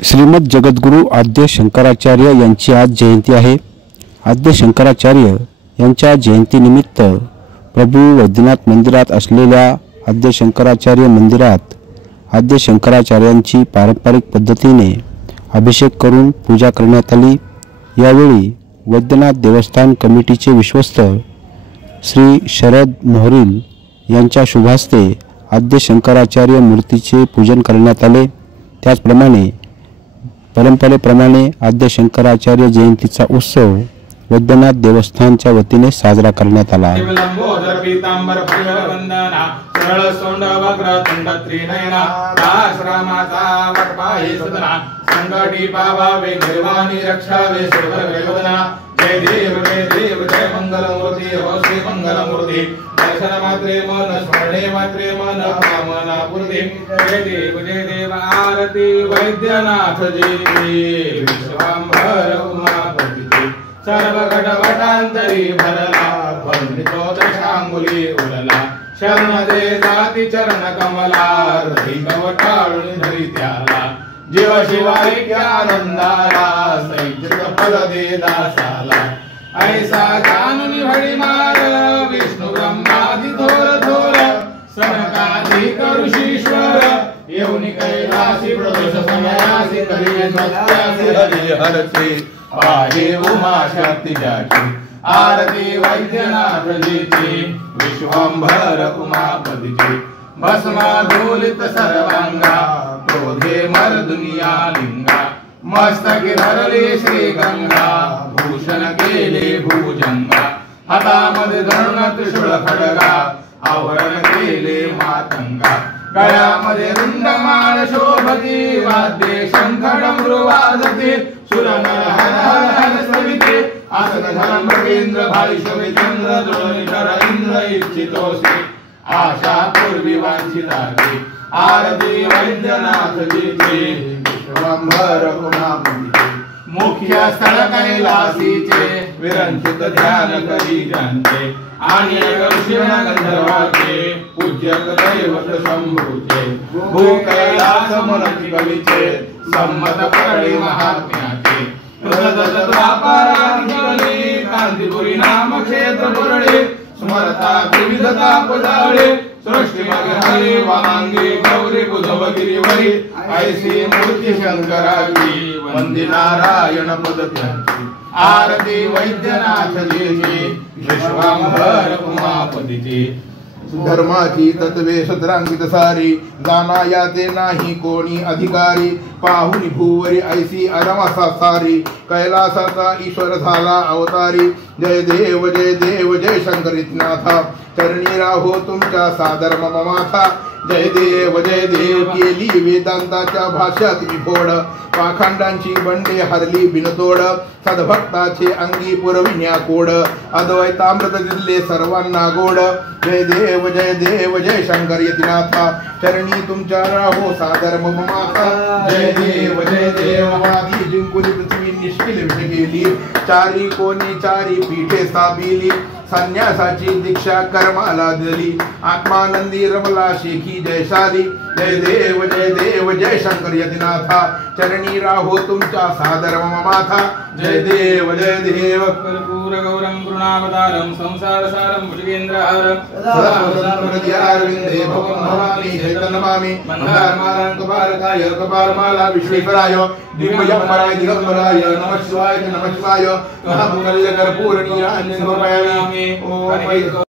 श्रीमद जगद्गुरु आद्य शंकराचार्य यांची आज जयंती आहे। आद्य शंकराचार्य यांच्या जयंतीनिमित्त प्रभू वैद्यनाथ मंदिरात असलेल्या आद्य शंकराचार्य मंदिरात आद्य शंकराचार्यांची पारंपरिक पद्धतीने अभिषेक करून पूजा करण्यात आली। यावेळी वैद्यनाथ देवस्थान कमिटीचे विश्वस्त श्री शरद मोहरील यांच्या शुभहस्ते आद्य शंकराचार्य मूर्तीचे पूजन करण्यात आले। त्याचप्रमाणे परंपरेप्रमाणे आद्य शंकराचार्य जयंतीचा उत्सव वैद्यनाथ देवस्थानच्या वतीने साजरा करण्यात आला। जय देव जय मंगलमूर्ति हो श्री मंगलमूर्ति दर्शन मात्रे मन स्मरणे मात्रे मन कामना पूर्ति जय देव आरती वैद्यनाथ जी विश्वांभर उमापति सर्व घटवटांतरी भरला वंदितो दशांगुली उरला शरण दे जाती चरण कमला हृदय कवटाळून धरी त्याला जीव शिवाय आनंदाला सैजित फल दे दासाला ऐसा जाणून भडी मार विष्णू ब्रह्मादि थोर थोर सनकाधिक ऋषीश्वर येऊनी कैलासी प्रवेश समयासी करी सत्यासी हरी हरती आहे उमा शक्ती जाची आरती वैद्यनाथ जीची विश्वंभर उमापतीची भस्माधूलित सर्वांगा क्रोधे मर्दुनिया लिंगा मस्तकी धरले श्री गंगा भूषण केले भुजंगा हातामध्ये धरून त्रिशूळ खडगा आवरण केले मातंगा गळ्यामध्ये रुंडमाळ शोभती वाद्ये शंख डमरू वाजते सुर नर हर हर हर सविते आसन धर्म मृगेंद्र भाई शोभिचंद्र जुळणी शर इंद्र इच्छितोसी आशा पूर्वी वांछिताची आरती वैद्यनाथ जीची विश्वंभर उमापतीची मुख्य स्थळ कैलासीचे विरंचित ध्यान करी ज्यांचे आणि शिवण गंधर्वाचे पूज्यक दैवत शंभूचे भू कैलास मनती कवीचे संमत करणे महात्म्याचे कांतीपुरी नाम क्षेत्र पुरळे स्मरता विविधता पदाळे सृष्टी मग हरी वांगी गौरी बुधवगिरीवरी ऐसी मूर्ती शंकराची वंदी नारायण पदत्यांची आरती वैद्यनाथ जीची विश्वांभर उमापतीची धर्माची तत्वे सतरांकित सारी जाना याते नाही कोणी अधिकारी पाहुनी भूवरी ऐसी अरमसा सारी कैलासाचा ईश्वर झाला अवतारी जय देव जय शंकरितनाथा चरणी राहो तुमच्या सादर मम माथा जय देव केली वेदांताच्या भाष्यात विफोड पाखंडांची बंडे हरली बिनतोड सद्भक्ताचे अंगी पुरविण्या कोड अद्वैतामृत दिले सर्वांना गोड जय देव जय शंकर यतिनाथा चरणी तुमच्या राहो सादर मम माथा जय देव वादी जिंकुली पृथ्वी निष्किल विष गेली चारी कोणी चारी पीठे स्थापिली संन्यासाची दीक्षा कर्माला दिली आत्मानंदी रमला शेखी जयशाली जय देव जय शंकर यतिनाथा चरणी राहो तुमच्या सादर मम माथा जय देव कर्पूर गौरम करुणावतारम संसार सारम भुजगेंद्रहारम सदा हृदयारविंदे भवं भवानी शैतन्यमामि मंदारमालां कपालकाय कपालमाला विश्वेश्वराय दिव्यमराय दिगंबराय नमः शिवाय महामंगल्य कर्पूर नीरांजन समर्पयामि ओम